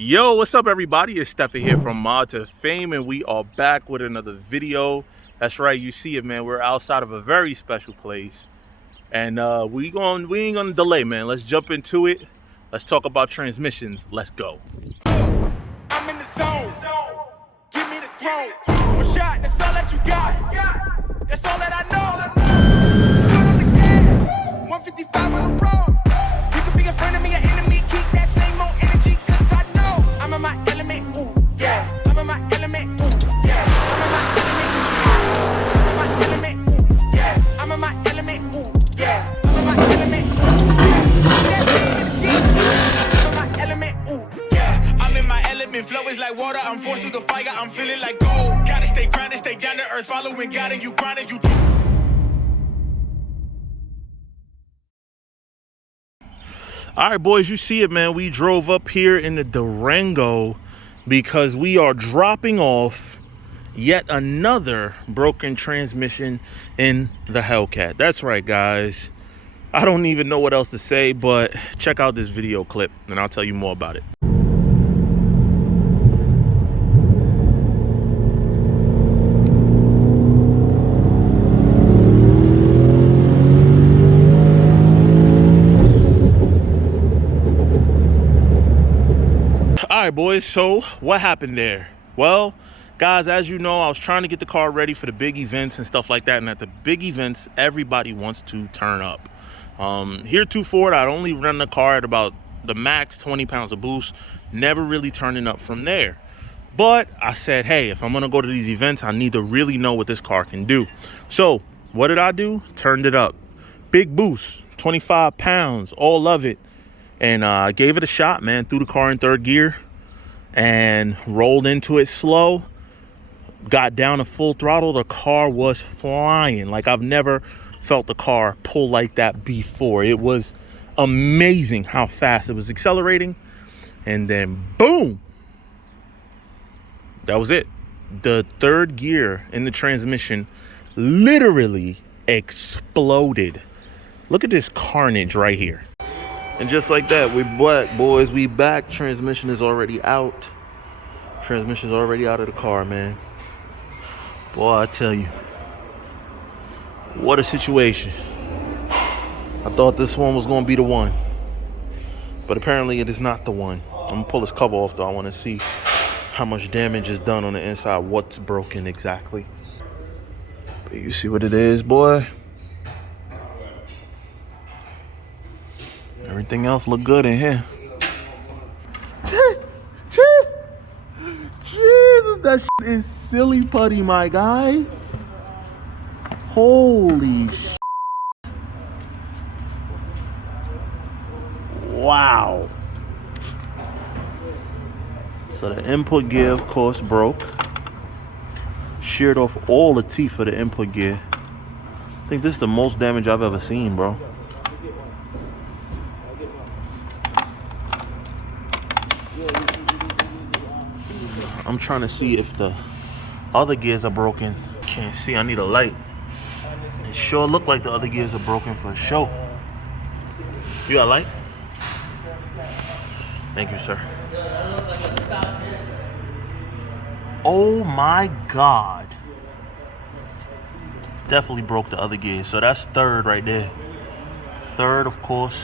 Yo, what's up everybody? It's Stefan here from Mod to Fame, and we are back with another video. That's right, you see it, man. We're outside of a very special place, and we ain't gonna delay, man. Let's jump into it. Let's talk about transmissions. Let's go. I'm in the zone. Give me the tone. One shot, that's all that you got. That's all that I know. Put on the gas. 155 on the road. You could be a friend of me, an enemy. Keep that same old energy, cause I know I'm in my element. Ooh, yeah. I'm in my element. Ooh, yeah. I'm in my element. Ooh, yeah. I'm in my element. Ooh, yeah. I'm in my element. Ooh, yeah. I'm in my element. Ooh, yeah. I'm in my element. Flow is like water. I'm forced through the fire. I'm feeling like gold. Gotta stay grounded, stay down to earth. Following God and you grinding, you do. All right, boys, you see it, man. We drove up here in the Durango because we are dropping off yet another broken transmission in the Hellcat. That's right, guys. I don't even know what else to say, but check out this video clip and I'll tell you more about it. All right, boys, so what happened there? Well, guys, as you know, I was trying to get the car ready for the big events and stuff like that, and at the big events everybody wants to turn up. Heretofore, I'd only run the car at about the max 20 pounds of boost, never really turning up from there. But I said, hey, if I'm gonna go to these events, I need to really know what this car can do. So what did I do? Turned it up. Big boost, 25 pounds, all of it. And I gave it a shot, man. Threw the car in third gear and rolled into it slow. Got down to full throttle. The car was flying. Like, I've never felt the car pull like that before. It was amazing how fast it was accelerating. And then boom, that was it. The third gear in the transmission literally exploded. Look at this carnage right here. And just like that, we back, boys. We back. Transmission is already out. Transmission is already out of the car, man. Boy, I tell you, what a situation. I thought this one was going to be the one, but apparently it is not the one. I'm going to pull this cover off, though. I want to see how much damage is done on the inside, what's broken exactly. But you see what it is, boy. Everything else look good in here. Jesus, that shit is silly putty, my guy. Holy shit. Wow. So the input gear, of course, broke. Sheared off all the teeth of the input gear. I think this is the most damage I've ever seen, bro. I'm trying to see if the other gears are broken. Can't see, I need a light. It sure look like the other gears are broken for sure. You got a light? Thank you, sir. Oh my God. Definitely broke the other gears. So that's third right there. Third, of course.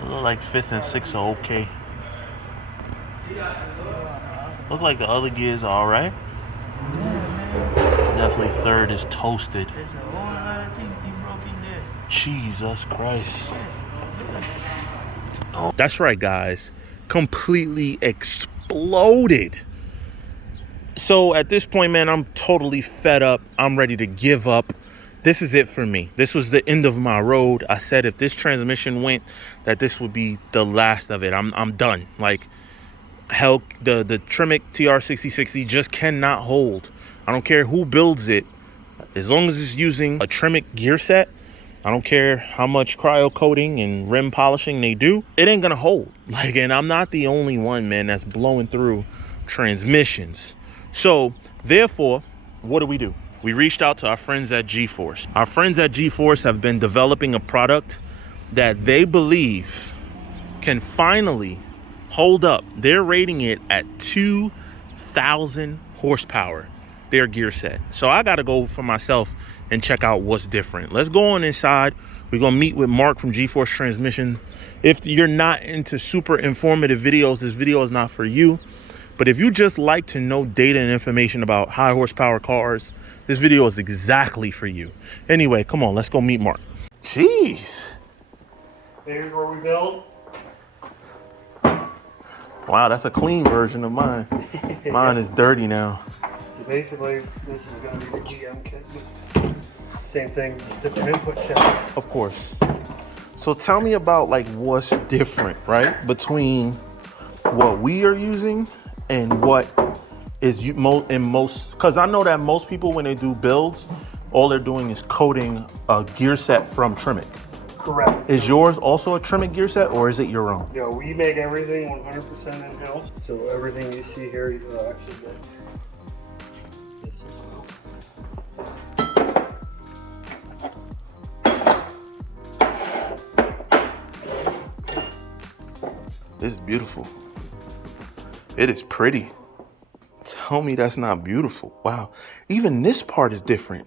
It look like fifth and sixth are okay. Look like the other gears are all right. Definitely third is toasted. There's a whole lot of things be broken there. Jesus Christ. Oh, that's right, guys. Completely exploded. So at this point, man, I'm totally fed up. I'm ready to give up. This is it for me. This was the end of my road. I said if this transmission went, that this would be the last of it. I'm done. Like, hell, the Tremec TR6060 just cannot hold. I don't care who builds it, as long as it's using a Tremec gear set. I don't care how much cryo coating and rim polishing they do, it ain't gonna hold. Like, and I'm not the only one, man, that's blowing through transmissions. So therefore, what do? We reached out to our friends at GForce. Our friends at GForce have been developing a product that they believe can finally Hold up. They're rating it at 2,000 horsepower, their gear set. So I got to go for myself and check out what's different. Let's go on inside. We're going to meet with Mark from GForce Transmission. If you're not into super informative videos, this video is not for you. But if you just like to know data and information about high horsepower cars, this video is exactly for you. Anyway, come on, let's go meet Mark. Jeez. Here's where we build. Wow, that's a clean version of mine. Mine is dirty now. So basically, this is going to be the GM kit. Same thing, just different input shaft. Of course. So tell me about like what's different, right? Between what we are using and what is in most, because I know that most people when they do builds, all they're doing is coating a gear set from Tremec. Correct. Is yours also a Tremec gear set or is it your own? Yeah, we make everything 100% in-house. So everything you see here, you can actually get this as well. This is beautiful. It is pretty. Tell me that's not beautiful. Wow. Even this part is different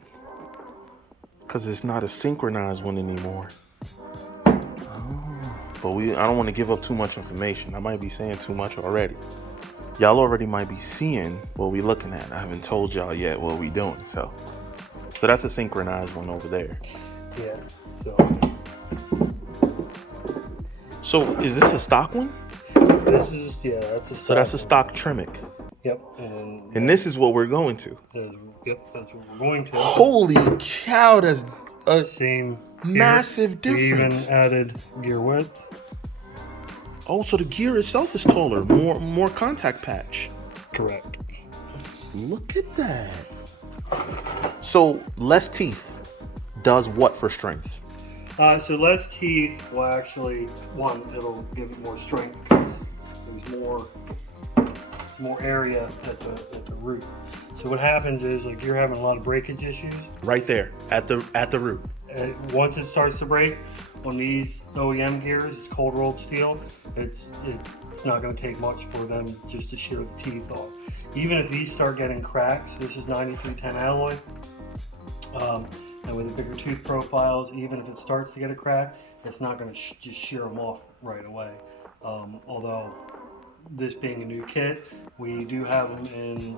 because it's not a synchronized one anymore. But I don't want to give up too much information. I might be saying too much already. Y'all already might be seeing what we looking at. I haven't told y'all yet what we doing. So that's a synchronized one over there. Yeah. So is this a stock one? This is, yeah, that's a stock. So that's a stock Tremec. Yep. And this is what we're going to. Yep, that's what we're going to. Holy cow, that's a same massive gear. difference. We even added gear width. Oh, so the gear itself is taller, more contact patch. Correct. Look at that. So less teeth does what for strength? So less teeth will actually, one, it'll give it more strength because there's more area at the root. So what happens is, like, you're having a lot of breakage issues. Right there at the root. Once it starts to break on these OEM gears, it's cold rolled steel. It's not going to take much for them just to shear the teeth off. Even if these start getting cracks, this is 9310 alloy, and with the bigger tooth profiles, even if it starts to get a crack, it's not going to just shear them off right away. Although this being a new kit, we do have them in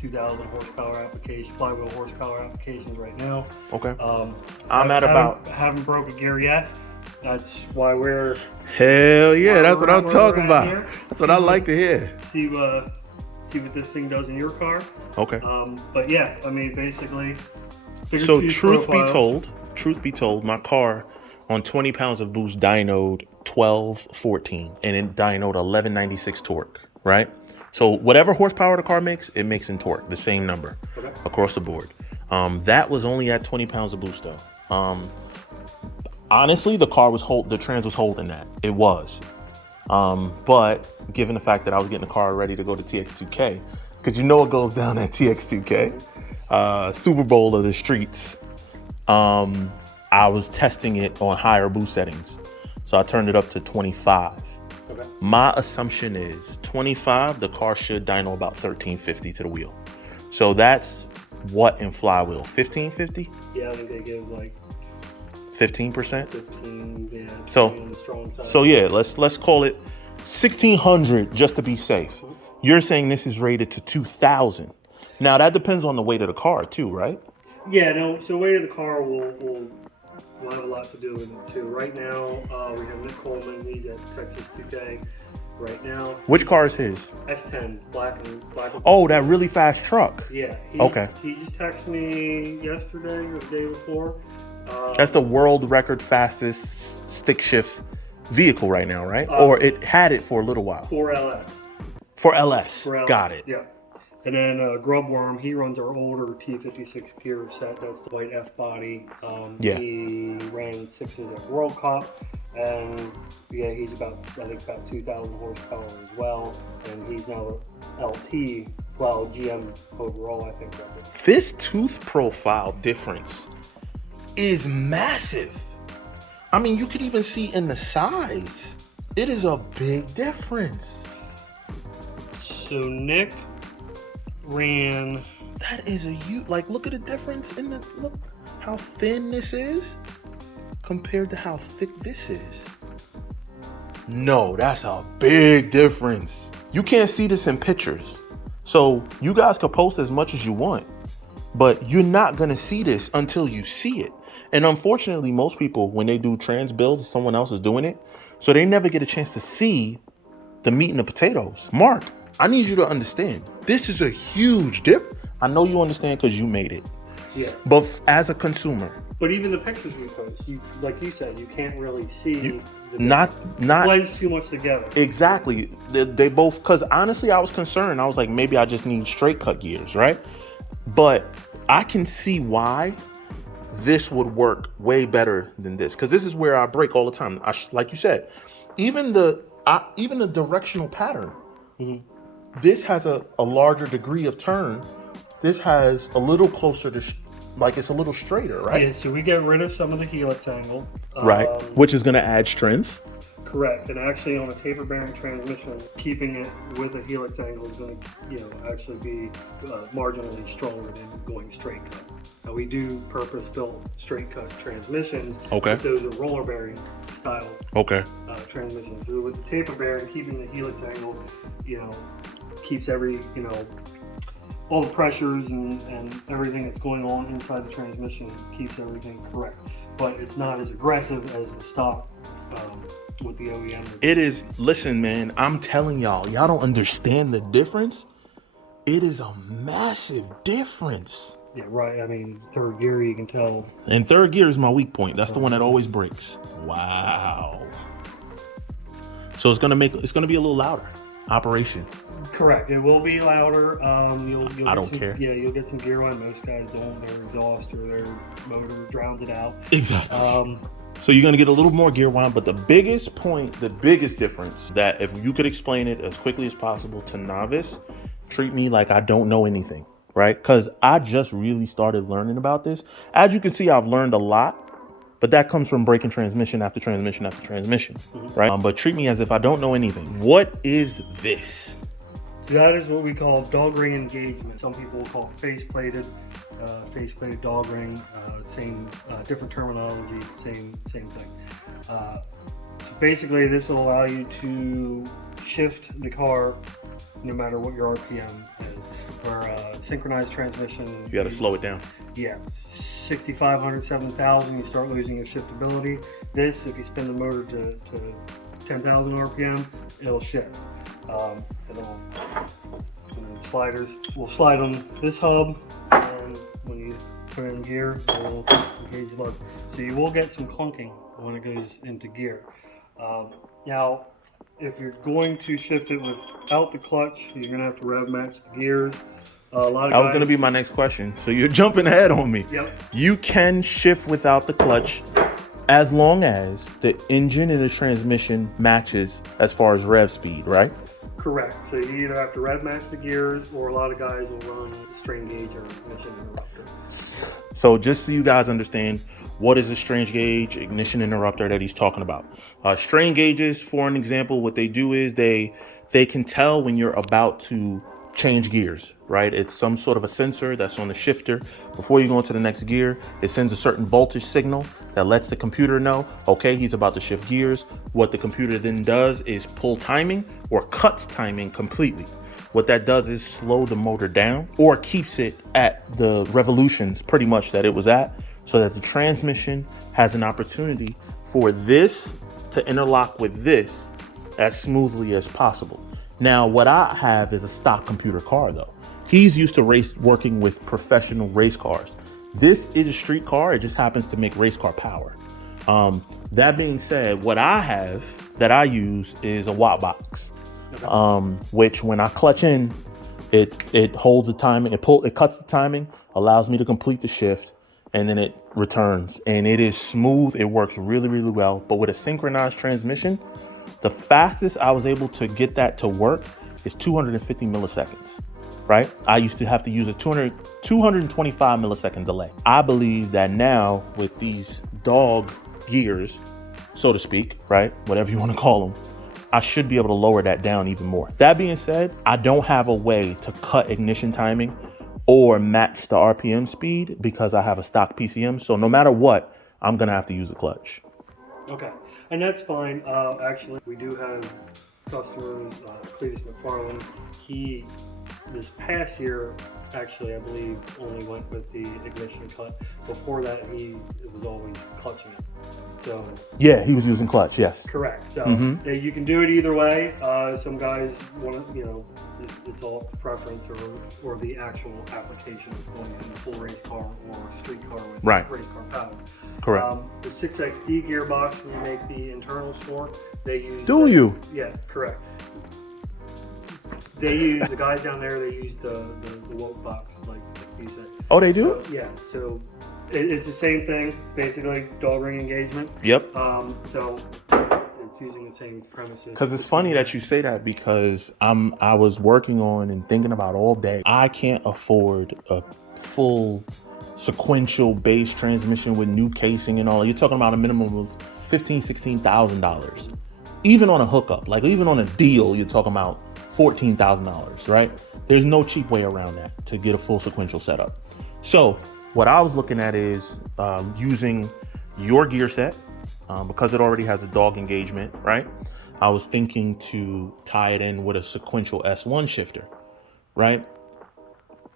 2,000 horsepower applications, flywheel horsepower applications right now. Okay. Haven't broke a gear yet. That's why we're. Hell yeah, that's what I'm talking about. That's what I like to hear. See what this thing does in your car. Okay. But yeah, I mean, basically. So truth be told, my car on 20 pounds of boost dynoed 1214 and it dynoed 1196 torque, right? So whatever horsepower the car makes, it makes in torque, the same number across the board. That was only at 20 pounds of boost though. Honestly, the trans was holding that. It was. But given the fact that I was getting the car ready to go to TX2K, because you know what goes down at TX2K, Super Bowl of the streets, I was testing it on higher boost settings. So I turned it up to 25. Okay. My assumption is 25, the car should dyno about 1350 to the wheel. So that's what in flywheel, 1550? Yeah, I think they give like 15%? 15, yeah. So yeah, let's call it 1600 just to be safe. You're saying this is rated to 2000. Now that depends on the weight of the car too, right? Yeah, no, so weight of the car will have a lot to do with it too. Right now, we have Nick Coleman, he's at Texas 2K right now. Which car is his? S10, black and oh, that really fast truck. Yeah. He just texted me yesterday or the day before. That's the world record fastest stick shift vehicle right now, right? Or it had it for a little while. For LS. For LS. Got it. Yeah. And then Grubworm, he runs our older T56 gear set. That's the white F body. He ran 6s at World Cup, and yeah, he's about 2,000 horsepower as well. And he's now LT, well, GM overall, I think. This tooth profile difference is massive. I mean, you could even see in the size. It is a big difference. So Nick ran. That is a huge, like, look at the difference in the, look how thin this is compared to how thick this is. No, that's a big difference. You can't see this in pictures. So you guys can post as much as you want, but you're not gonna see this until you see it. And unfortunately, most people, when they do trans builds, someone else is doing it, so they never get a chance to see the meat and the potatoes. Mark, I need you to understand, this is a huge dip. I know you understand because you made it. Yeah. But as a consumer, But even the pictures we post, you, like you said, you can't really see. not blends too much together. exactly. They both, because honestly, I was concerned. I was like, maybe I just need straight cut gears, right? But I can see why this would work way better than this, because this is where I break all the time. Like you said, even the directional pattern. Mm-hmm. This has a larger degree of turn. This has a little closer to, like, it's a little straighter, right? Yeah, so we get rid of some of the helix angle. Right, which is going to add strength. Correct, and actually on a taper bearing transmission, keeping it with a helix angle is going to, actually be marginally stronger than going straight cut. Now we do purpose-built straight cut transmissions. Okay. But those are roller bearing style. Okay. Transmissions. So with the taper bearing, keeping the helix angle, keeps every, all the pressures and everything that's going on inside the transmission, keeps everything correct. But it's not as aggressive as the stock with the OEM. It is, listen, man, I'm telling y'all don't understand the difference. It is a massive difference. Yeah, right. I mean, third gear, you can tell. And third gear is my weak point. That's the one that always breaks. Wow. So it's gonna be a little louder operation. Correct. It will be louder. You'll I don't care. Yeah, you'll get some gear on. Most guys don't. Their exhaust or their motor drowns it out. Exactly. So you're gonna get a little more gear whine, but the biggest difference, that if you could explain it as quickly as possible to novice, treat me like I don't know anything, right? Because I just really started learning about this. As you can see, I've learned a lot, but that comes from breaking transmission after transmission after transmission, right? But treat me as if I don't know anything. What is this? So that is what we call dog ring engagement. Some people call it face-plated dog ring. Same, different terminology, same thing. So basically, this will allow you to shift the car no matter what your RPM is. For synchronized transmission, You got to slow it down. Yeah, 6,500, 7,000, you start losing your shiftability. This, if you spin the motor to 10,000 RPM, it'll shift. And then sliders will slide on this hub, and when you put it in gear, it will engage the lug. So you will get some clunking when it goes into gear. Now, if you're going to shift it without the clutch, you're going to have to rev match the gears. That was going to be my next question. So you're jumping ahead on me. Yep. You can shift without the clutch as long as the engine and the transmission matches as far as rev speed, right? Correct. So you either have to rev match the gears, or a lot of guys will run a strain gauge or ignition interrupter. So just so you guys understand, what is a strain gauge ignition interrupter that he's talking about? Strain gauges, for an example, what they do is they can tell when you're about to change gears, right? It's some sort of a sensor that's on the shifter. Before you go into the next gear, it sends a certain voltage signal that lets the computer know, okay, he's about to shift gears. What the computer then does is pull timing or cuts timing completely. What that does is slow the motor down or keeps it at the revolutions pretty much that it was at, so that the transmission has an opportunity for this to interlock with this as smoothly as possible. Now, what I have is a stock computer car though. He's used to working with professional race cars. This is a street car, it just happens to make race car power. That being said, what I have that I use is a watt box, which when I clutch in, it holds the timing, it cuts the timing, allows me to complete the shift, and then it returns. And it is smooth, it works really, really well. But with a synchronized transmission, the fastest I was able to get that to work is 250 milliseconds, right? I used to have to use a 225 millisecond delay. I believe that now with these dog gears, so to speak, right? Whatever you want to call them, I should be able to lower that down even more. That being said, I don't have a way to cut ignition timing or match the RPM speed because I have a stock PCM. So no matter what, I'm gonna have to use a clutch. Okay, and that's fine. Actually, we do have customers, Cletus McFarland. He, this past year, actually, I believe, only went with the ignition cut. Before that, it was always clutching it. So yeah, he was using clutch. Yes. Correct. So you can do it either way. Some guys want to, you know, it's all preference or the actual application of going in a full race car or street car with race car power. Correct. The 6XD gearbox we make the internals for, they use. Do you? Yeah, correct. They use, the guys down there, they use the woke box, like you said. Oh, they do? So, yeah, so it's the same thing, basically, dog ring engagement. Yep. So it's using the same premises. Because it's funny that you say that because I was working on and thinking about all day. I can't afford a full sequential base transmission with new casing and all. You're talking about a minimum of $16,000. Even on a hookup, like even on a deal, you're talking about $14,000, right? There's no cheap way around that to get a full sequential setup. So what I was looking at is using your gear set because it already has a dog engagement, right? I was thinking to tie it in with a sequential S1 shifter, right?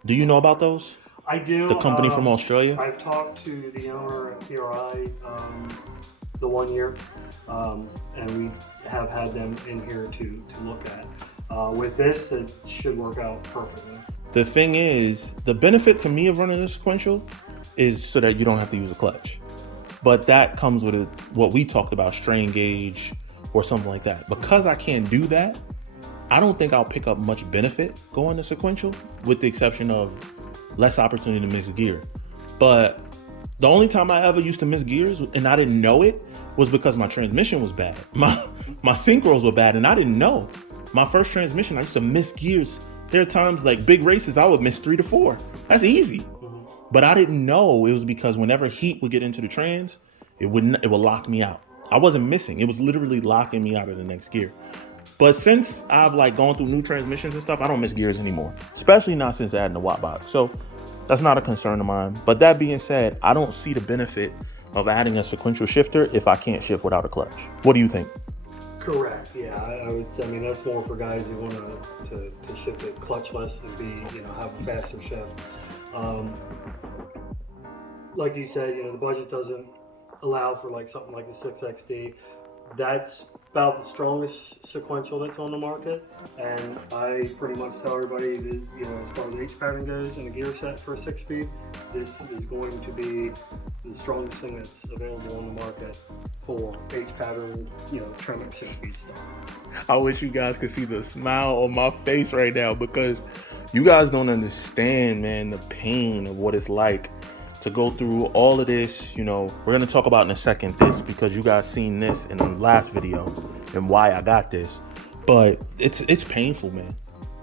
Do you know about those? I do. The company from Australia? I've talked to the owner at PRI the 1 year, and we have had them in here to look at. With this, it should work out perfectly. The thing is, the benefit to me of running a sequential is so that you don't have to use a clutch. But that comes with what we talked about, strain gauge or something like that. Because I can't do that, I don't think I'll pick up much benefit going to sequential, with the exception of less opportunity to mix gear. But the only time I ever used to miss gears, and I didn't know it, was because my transmission was bad. My synchros were bad, and I didn't know. My first transmission, I used to miss gears. There are times, like big races, I would miss 3 to 4. That's easy. But I didn't know it was because whenever heat would get into the trans, it would lock me out. I wasn't missing. It was literally locking me out of the next gear. But since I've like gone through new transmissions and stuff, I don't miss gears anymore, especially not since adding the watt box. So that's not a concern of mine. But that being said, I don't see the benefit of adding a sequential shifter if I can't shift without a clutch. What do you think? Correct. Yeah, I would say. I mean, that's more for guys who want to shift it clutchless and be, have a faster shift. Like you said, the budget doesn't allow for like something like the 6XD. That's about the strongest sequential that's on the market, and I pretty much tell everybody that, as far as H pattern goes and a gear set for a 6-speed, this is going to be the strongest thing that's available on the market for H pattern, trimming 6-speed stuff. I wish you guys could see the smile on my face right now, because you guys don't understand, man, the pain of what it's like to go through all of this. We're going to talk about in a second this, because you guys seen this in the last video and why I got this. But it's painful, man.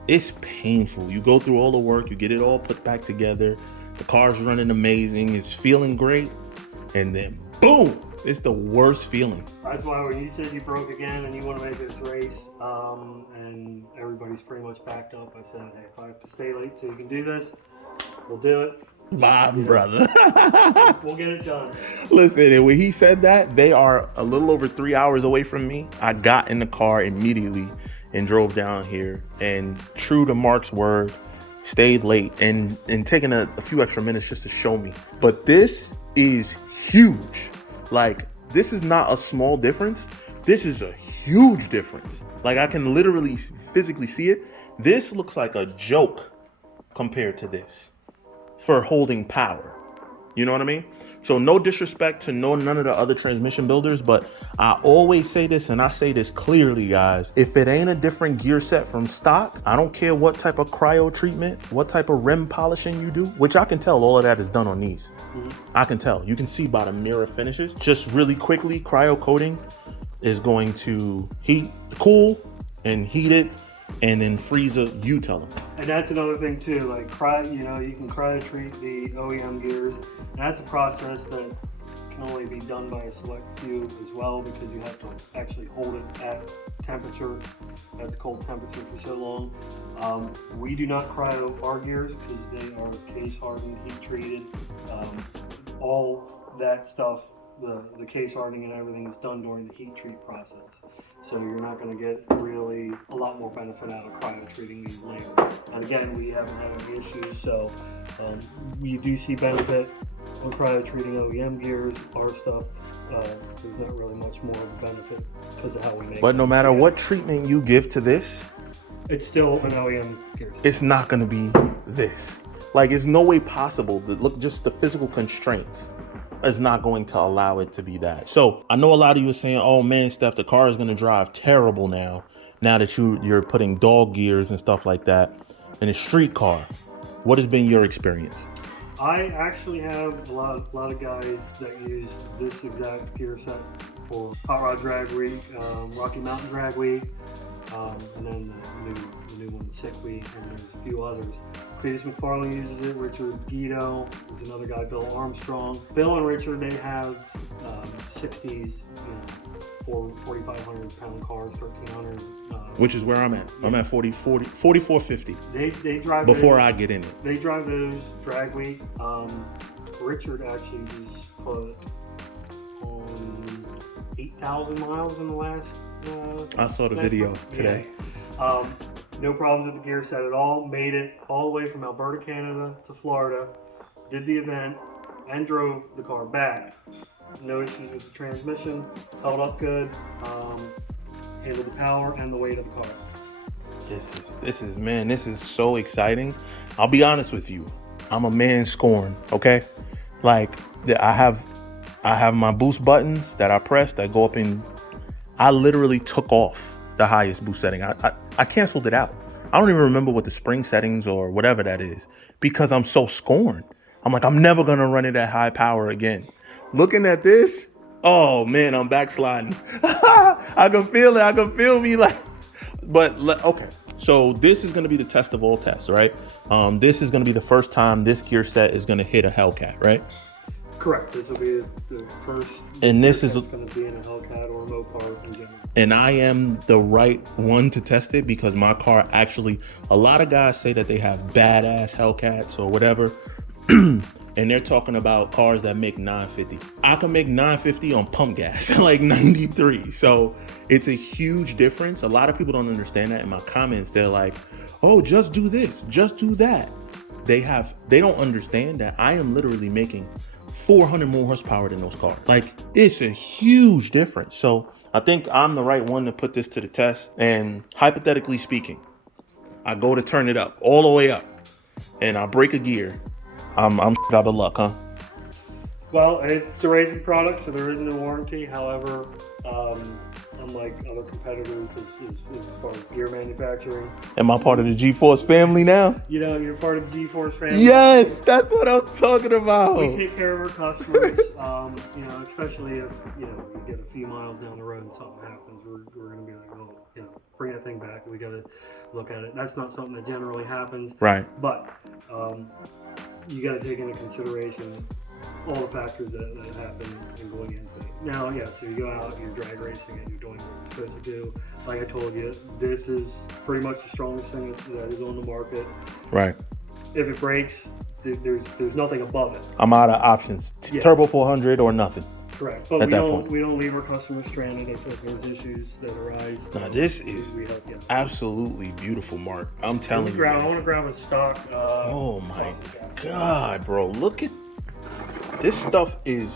It's painful. You go through all the work, you get it all put back together. The car's running amazing. It's feeling great. And then boom, it's the worst feeling. That's why when you said you broke again and you want to make this race, and everybody's pretty much backed up, I said, hey, if I have to stay late so you can do this, we'll do it. My brother. We'll get it done. Listen, and when he said that, they are a little over 3 hours away from me. I got in the car immediately and drove down here, and true to Mark's word, stayed late and taking a few extra minutes just to show me. But this is huge. Like, this is not a small difference. This is a huge difference. Like, I can literally physically see it. This looks like a joke compared to this for holding power. You know what I mean? So no disrespect to none of the other transmission builders, but I always say this, and I say this clearly, guys. If it ain't a different gear set from stock, I don't care what type of cryo treatment, what type of rim polishing you do, which I can tell all of that is done on these. I can tell. You can see by the mirror finishes. Just really quickly, cryo coating is going to cool and heat it, and then freeze it, you tell them. And that's another thing too, like you can cryo treat the OEM gears, and that's a process that can only be done by a select few as well, because you have to actually hold it at temperature, at the cold temperature for so long. We do not cryo our gears because they are case hardened, heat treated. All that stuff, the case hardening and everything is done during the heat treat process. So you're not going to get really a lot more benefit out of cryo treating these later. And again, we haven't had any issues, so we do see benefit on cryo treating OEM gears. Our stuff, there's not really much more of a benefit because of how we make But it. no matter what treatment you give to this, it's still an OEM gear. it's not gonna be this. Like, it's no way possible to look, just the physical constraints is not going to allow it to be that. So I know a lot of you are saying, oh man, Steph, the car is gonna drive terrible now that you're putting dog gears and stuff like that in a street car. What has been your experience? I actually have a lot of guys that use this exact gear set for Hot Rod Drag Week, Rocky Mountain Drag Week, and then the new one, Sick Week, and there's a few others. Cletus McFarlane uses it, Richard Guido, there's another guy, Bill Armstrong. Bill and Richard, they have 60s, 4,500 pound cars, 1,300. Which is where I'm at. Yeah. I'm at 4,450. They drive before those, I get in it. They drive those drag week. Richard actually just put on 8,000 miles in the last. I saw the video today. Yeah. No problems with the gear set at all. Made it all the way from Alberta, Canada to Florida. Did the event and drove the car back. No issues with the transmission. Held up good. Handled the power and the weight of the car. This is so exciting. I'll be honest with you. I'm a man scorned, okay? Like, I have my boost buttons that I press that go up in. I literally took off the highest boost setting. I canceled it out. I don't even remember what the spring settings or whatever that is because I'm so scorned. I'm like, I'm never gonna run it at high power again. Looking at this, oh man, I'm backsliding. I can feel it. I can feel me like, but okay. So this is going to be the test of all tests, right? This is going to be the first time this gear set is going to hit a Hellcat, right? Correct. This will be the first. And this is going to be in a Hellcat or a Mopar in general. And I am the right one to test it because my car actually, a lot of guys say that they have badass Hellcats or whatever. And they're talking about cars that make 950. I can make 950 on pump gas, like 93. So it's a huge difference. A lot of people don't understand that. In my comments, they're like, oh, just do this, just do that. They don't understand that I am literally making 400 more horsepower than those cars. Like, it's a huge difference. So I think I'm the right one to put this to the test. And hypothetically speaking, I go to turn it up all the way up and I break a gear. I'm out of luck, huh? Well, it's a racing product, so there is no warranty. However, unlike other competitors as far as gear manufacturing. Am I part of the GForce family now? You know, you're part of the GForce family. Yes, that's what I'm talking about. We take care of our customers, especially if, you get a few miles down the road and something happens, we're going to be like, oh, bring that thing back. We got to look at it. That's not something that generally happens. Right. But you got to take into consideration all the factors that happen and going into it. Now, yeah, so you go out, you're drag racing, and you're doing what you're supposed to do. Like I told you, this is pretty much the strongest thing that is on the market. Right. If it breaks, there's nothing above it. I'm out of options. Yeah. Turbo 400 or nothing. Correct. But we don't leave our customers stranded if there's issues that arise. Now this is absolutely beautiful, Mark. I'm telling you. I want to grab a stock. Oh my God, bro! Look at this stuff. Is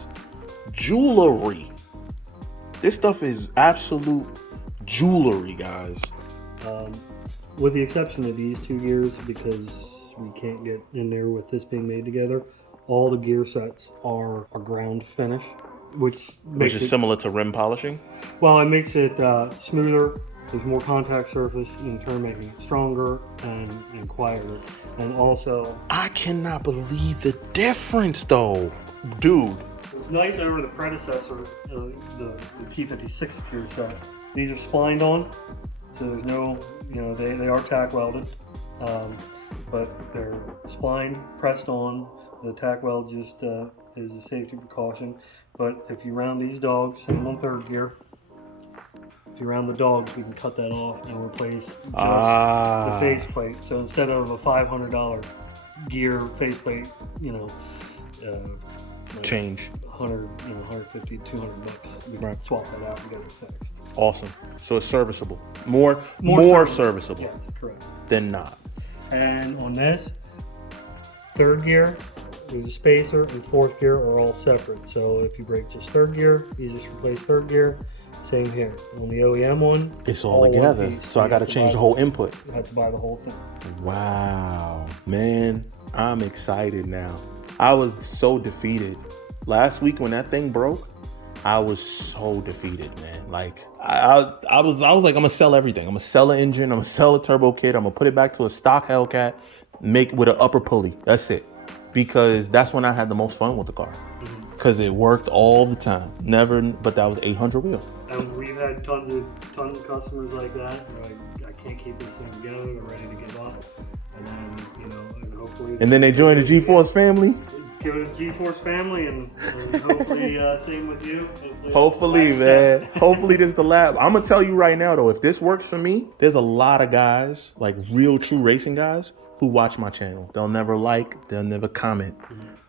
jewelry. This stuff is absolute jewelry, guys. With the exception of these two gears, because we can't get in there with this being made together, all the gear sets are ground finish. Which is similar to rim polishing? Well, it makes it smoother. There's more contact surface, in turn making it stronger and quieter. And also, I cannot believe the difference, though, dude. It's nice over the predecessor, the T56 gear set. These are splined on, so there's no, they are tack welded, but they're splined, pressed on. The tack weld just is a safety precaution. But if you round these dogs, same on third gear. If you round the dogs, we can cut that off and replace just the faceplate. So instead of a $500 gear faceplate, you know, like Change. 100, you know, 150, 200 bucks. We can swap that out and get it fixed. Awesome. So it's serviceable. More serviceable. Yes, correct. Than not. And on this, third gear, there's a spacer, and fourth gear are all separate. So if you break just third gear, you just replace third gear. Same here. On the OEM one, It's all together. So I got to change the whole input. You have to buy the whole thing. Wow. Man, I'm excited now. I was so defeated. Last week when that thing broke, I was so defeated, man. Like I was like, I'm gonna sell everything. I'm gonna sell an engine. I'm gonna sell a turbo kit. I'm gonna put it back to a stock Hellcat, make it with an upper pulley. That's it. Because that's when I had the most fun with the car. Because it worked all the time. Never, but that was 800 wheel. And we've had tons of customers like that. They're like, I can't keep this thing together. They're ready to give up. And then, you know, and hopefully. And then they join the GForce family. Go to the GForce family and hopefully same with you. Hopefully, man. Hopefully this is the lab. I'm gonna tell you right now though, if this works for me, there's a lot of guys, like real true racing guys, who watch my channel. They'll never like, they'll never comment,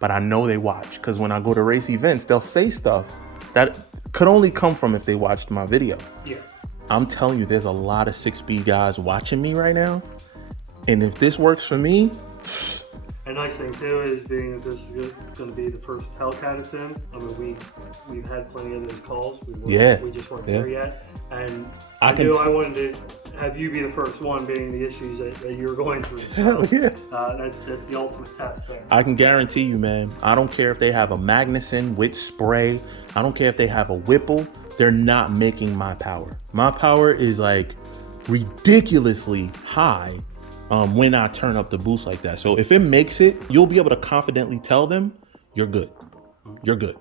but I know they watch because when I go to race events, they'll say stuff that could only come from if they watched my video. Yeah. I'm telling you, there's a lot of 6-speed guys watching me right now, and if this works for me. A nice thing too is being that this is going to be the first Hellcat it's in. I mean, we've had plenty of those calls. We just weren't there yet. And I knew I wanted to have you be the first one, being the issues that you were going through. So, that's the ultimate test there. I can guarantee you, man. I don't care if they have a Magnuson with spray. I don't care if they have a Whipple. They're not making my power. My power is like ridiculously high. When I turn up the boost like that. So if it makes it, you'll be able to confidently tell them you're good. You're good.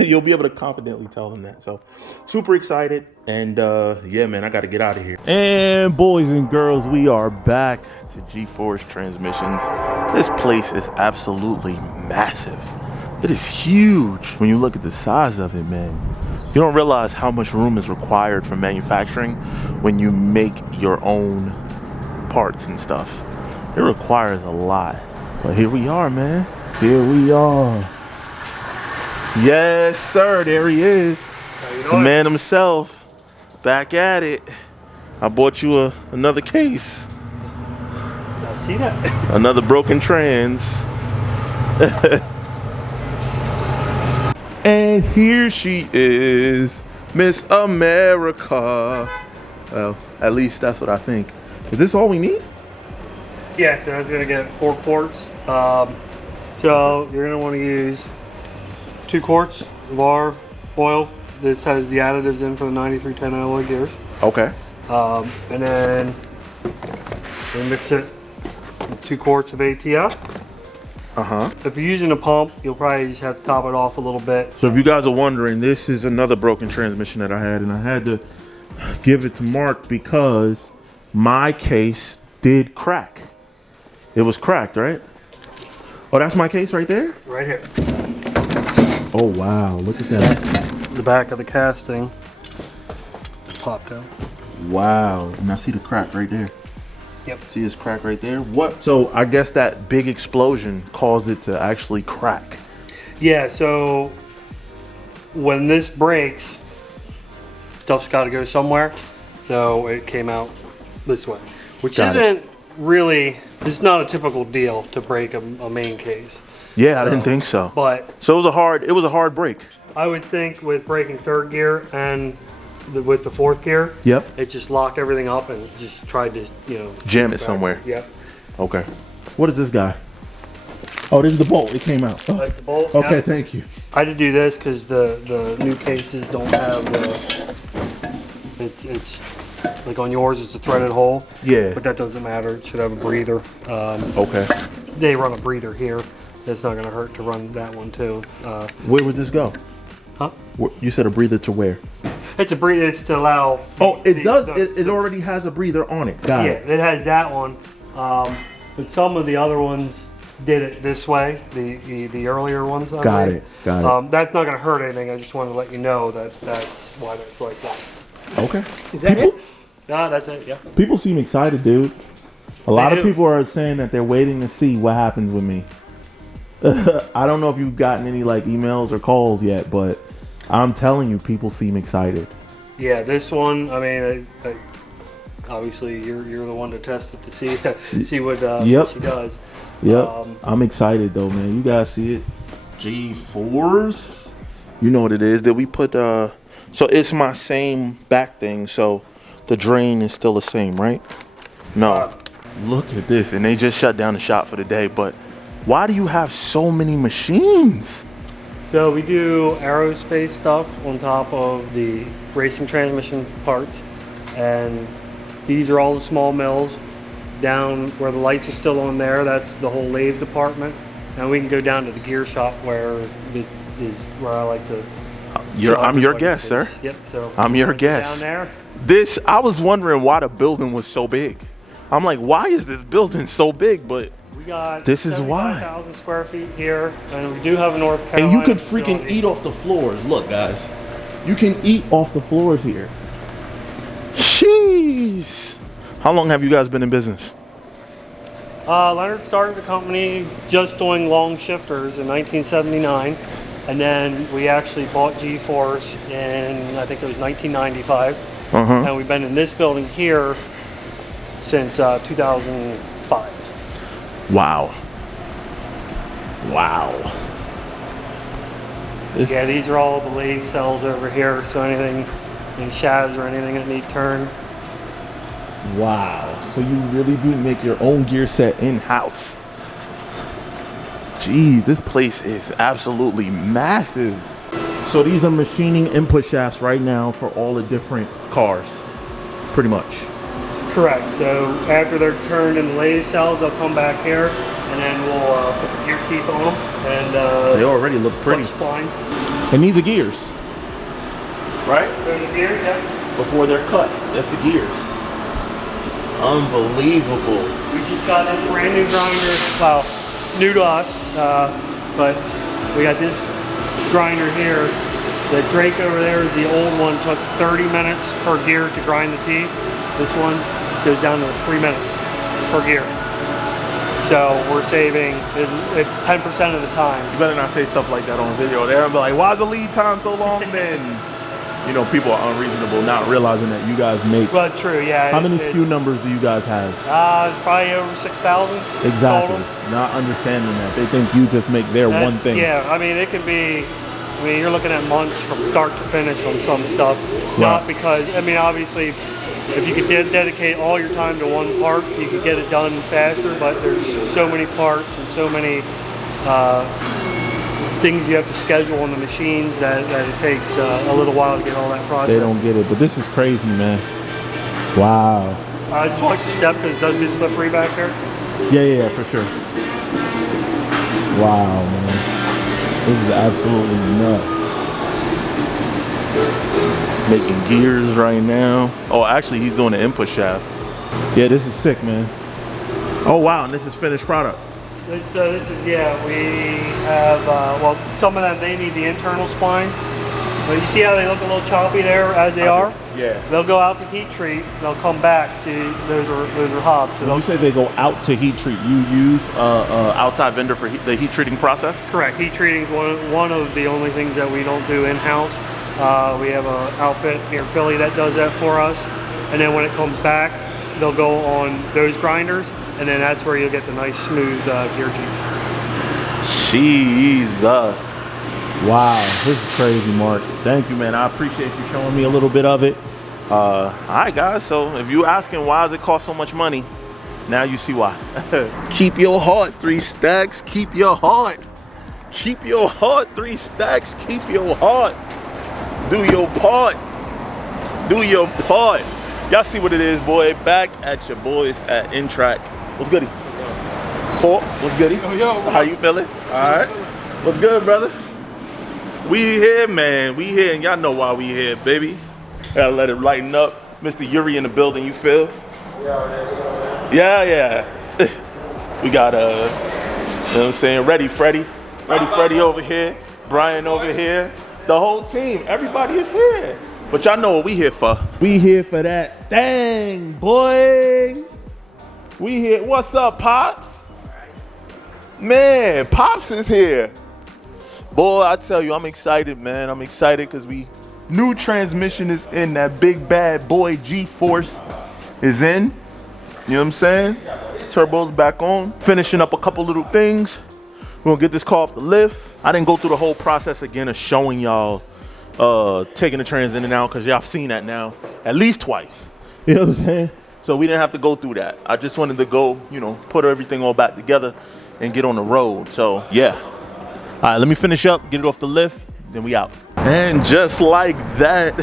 You'll be able to confidently tell them that. So super excited. And yeah, man, I got to get out of here. And boys and girls, we are back to GForce Transmissions. This place is absolutely massive. It is huge when you look at the size of it, man. You don't realize how much room is required for manufacturing when you make your own parts and stuff. It requires a lot, but here we are, man. Here we are. Yes, sir. There he is, the man himself, back at it. I bought you another case. I see that. Another broken trans. And here she is, Miss America. Well, at least that's what I think. Is this all we need? Yeah, so that's gonna get 4 quarts. So you're gonna want to use 2 quarts of our oil. This has the additives in for the 9310 alloy gears. Okay. And then we mix it with 2 quarts of ATF. If you're using a pump, you'll probably just have to top it off a little bit. So if you guys are wondering, this is another broken transmission that I had, and I had to give it to Mark because my case did crack. It was cracked, right? Oh, that's my case right there? Right here. Oh, wow. Look at that. That's the back of the casting. Popped out. Wow. And I see the crack right there. Yep. See this crack right there? What? So I guess that big explosion caused it to actually crack. Yeah, so when this breaks, stuff's got to go somewhere. So it came out this way, which isn't really, it's not a typical deal to break a main case. Yeah, I didn't think so. But so it was a hard break. I would think with breaking third gear and with the fourth gear, yep, it just locked everything up and just tried to, you know, jam it somewhere. Yep. Okay. What is this guy? Oh, this is the bolt. It came out. Oh. That's the bolt. Okay, yep. Thank you. I had to do this because the new cases don't have the. It's like on yours, it's a threaded hole. Yeah. But that doesn't matter. It should have a breather. Okay. They run a breather here. It's not going to hurt to run that one too. Where would this go? Huh? You said a breather to where? It's a breather. It's to allow. Oh, it does. It already has a breather on it. Got it. Yeah, it has that one. But some of the other ones, did it this way, the earlier ones. Got it. That's not going to hurt anything. I just wanted to let you know that that's why that's like that. Okay. Is that People, it? No, that's it. Yeah. people seem excited, dude. A lot They of do. people are saying that they're waiting to see what happens with me. I don't know if you've gotten any like emails or calls yet, but I'm telling you, people seem excited. Yeah, this one. I mean, obviously you're the one to test it to see what Yep. she does. Yep. I'm excited though, man. You guys see it? GForce. You know what it is. Did we put so it's my same back thing, so the drain is still the same, right? No. Look at this. And they just shut down the shop for the day, but why do you have so many machines? So we do aerospace stuff on top of the racing transmission parts, and these are all the small mills. Down where the lights are still on there, that's the whole lathe department. And we can go down to the gear shop where it is where I like to. I'm your guest, sir. Yep. So I'm your down guest. there. I was wondering why the building was so big. I'm like, why is this building so big? But We got this is why. 75,000 square feet here, and we do have a North Carolina. And you could freaking facility. eat off the floors. Look, guys. You can eat off the floors here. Jeez. How long have you guys been in business? Leonard started the company just doing long shifters in 1979, and then we actually bought GForce in, I think it was 1995, and we've been in this building here since 2005. Wow. Wow. Yeah, these are all the lathe cells over here, so any shafts or anything that need turned. Wow. So you really do make your own gear set in-house. Geez, this place is absolutely massive. So these are machining input shafts right now for all the different cars, pretty much. Correct. So after they're turned in the lathe cells, they'll come back here, and then we'll put the gear teeth on them, and They already look pretty. splines. And these are gears, right? There's the gears, yeah. Before they're cut, that's the gears. Unbelievable. We just got this brand new grinder, well, new to us, but we got this grinder here. The Drake over there is the old one, took 30 minutes per gear to grind the teeth. This one goes down to 3 minutes per gear. So we're saving, it's 10% of the time. You better not say stuff like that on video. They're gonna be like, why's the lead time so long then? You know, people are unreasonable, not realizing that you guys make. But true, yeah. How many SKU numbers do you guys have? It's probably over 6,000 Exactly. total. Not understanding that. They think you just make their one thing. Yeah, I mean, it can be, you're looking at months from start to finish on some stuff. Not because, obviously, if you could dedicate all your time to one part, you could get it done faster, but there's so many parts and so many things you have to schedule on the machines that it takes a little while to get all that processed. They don't get it, but this is crazy, man. Wow. Just watch your step because it does get slippery back here. Yeah, for sure. Wow, man. This is absolutely nuts. Making gears right now. Oh, actually, he's doing the input shaft. Yeah, this is sick, man. Oh, wow, and this is finished product. This is, yeah, we have, well, some of them, they need the internal splines. But you see how they look a little choppy there as they are? Yeah. They'll go out to heat treat, they'll come back. See, those are hobs. So When you say they go out to heat treat, you use outside vendor for the heat treating process? Correct. Heat treating is one of the only things that we don't do in-house. We have an outfit near Philly that does that for us. And then when it comes back, they'll go on those grinders, and then that's where you'll get the nice smooth gear teeth. Jesus. Wow, this is crazy, Mark. Thank you, man. I appreciate you showing me a little bit of it. All right, guys. So if you're asking why does it cost so much money, now you see why. Keep your heart, 3 stacks. Keep your heart. Keep your heart, 3 stacks. Keep your heart. Do your part. Do your part. Y'all see what it is, boy. Back at your boys at N-Track. What's goody? Paul, what's goody? Yo, How you feeling? All right. What's good, brother? We here, man. We here, and y'all know why we here, baby. Gotta let it lighten up. Mr. Yuri in the building, you feel? Yeah. We got know what I'm saying? Ready, Freddie. Ready, Freddie over here. Brian over here. The whole team. Everybody is here. But y'all know what we here for. We here for that thing, boy. We here. What's up, Pops? Man, Pops is here. Boy, I tell you, I'm excited, man. I'm excited because new transmission is in. That big bad boy GForce is in. You know what I'm saying? Turbo's back on. Finishing up a couple little things. We're gonna get this car off the lift. I didn't go through the whole process again of showing y'all taking the trans in and out, because y'all have seen that now at least twice. You know what I'm saying? So we didn't have to go through that. I just wanted to go, you know, put everything all back together and get on the road. So yeah. All right, let me finish up, get it off the lift, then we out. And just like that,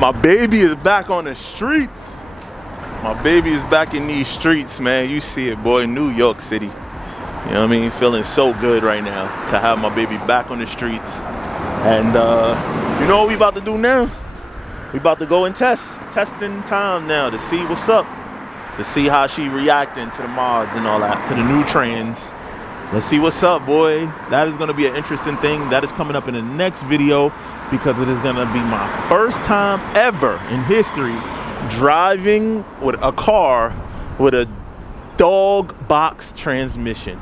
my baby is back on the streets. My baby is back in these streets, man. You see it, boy, New York City. You know what I mean? Feeling so good right now to have my baby back on the streets. And you know what we about to do now? We about to go and testing time now to see what's up, to see how she reacting to the mods and all that, to the new trans. Let's see what's up, boy. That is gonna be an interesting thing. That is coming up in the next video, because it is gonna be my first time ever in history driving with a car with a dog box transmission.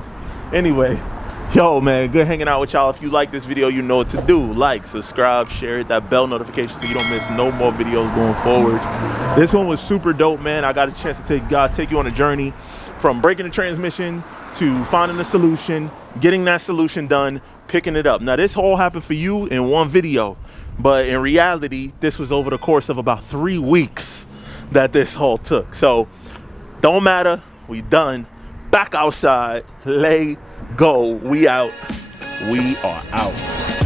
Anyway, yo, man, good hanging out with y'all. If you like this video, you know what to do. Like, subscribe, share, hit that bell notification so you don't miss no more videos going forward. This one was super dope, man. I got a chance to take you on a journey from breaking the transmission to finding a solution, getting that solution done, picking it up. Now, this all happened for you in one video, but in reality, this was over the course of about 3 weeks that this haul took. So, don't matter, we done. Back outside, lay, go, we out. We are out.